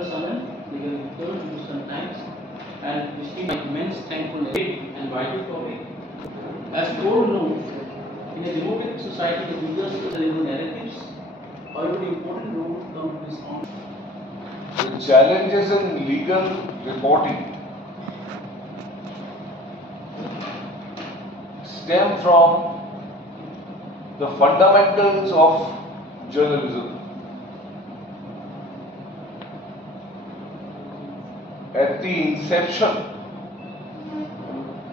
Summon, legal Victor, Houston Times, and distinct immense thankfulness and vital topic. As we all know, in a democratic society, the media still deliver narratives, however important role come to this on. The challenges in legal reporting stem from the fundamentals of journalism. At the inception,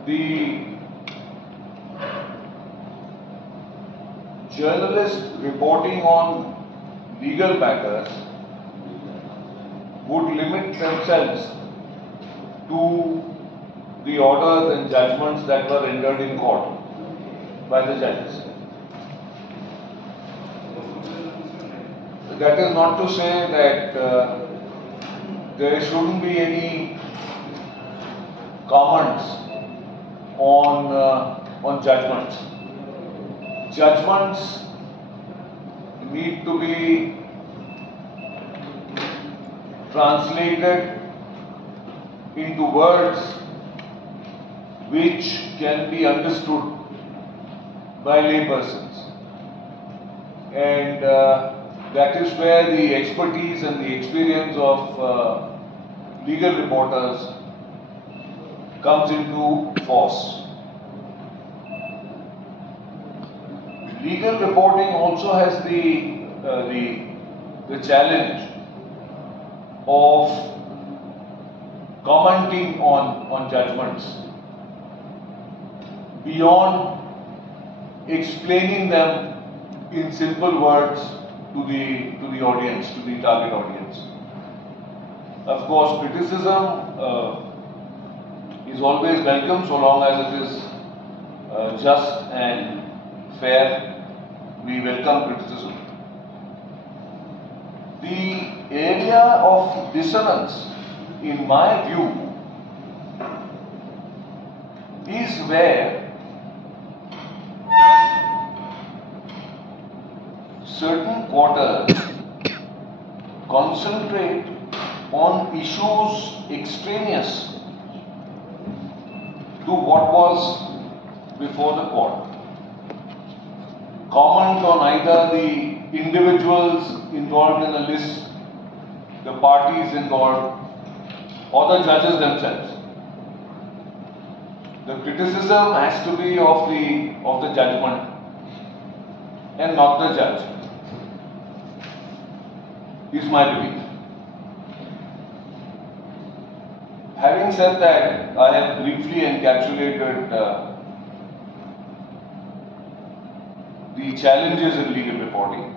the journalist reporting on legal matters would limit themselves to the orders and judgments that were rendered in court by the judges. That is not to say that there shouldn't be any comments on judgments. Judgments need to be translated into words which can be understood by laypersons, and that is where the expertise and the experience of legal reporters comes into force. Legal reporting also has the challenge of commenting on judgments beyond explaining them in simple words to the audience, to the target audience. Of course, criticism is always welcome so long as it is just and fair. We welcome criticism. The area of dissonance, in my view, is where certain quarters concentrate on issues extraneous to what was before the court. Comment on either the individuals involved in a list, the parties involved, or the judges themselves. The criticism has to be of the judgment and not the judge, is my belief. Having said that, I have briefly encapsulated the challenges in legal reporting.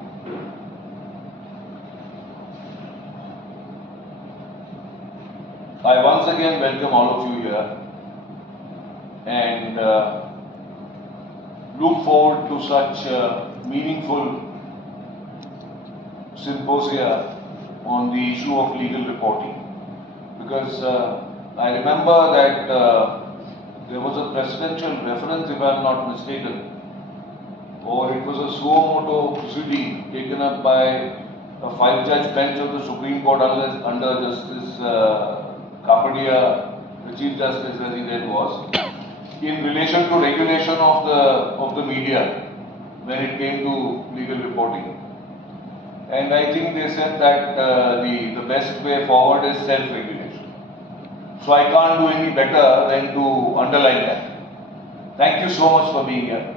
I once again welcome all of you here and look forward to such meaningful symposia on the issue of legal reporting, because I remember that there was a presidential reference, if I am not mistaken, or it was a suo motu proceeding taken up by a 5-judge bench of the Supreme Court under Justice Kapadia, the Chief Justice as he then was, in relation to regulation of the media when it came to legal reporting. And I think they said that the best way forward is self-regulation. So I can't do any better than to underline that. Thank you so much for being here.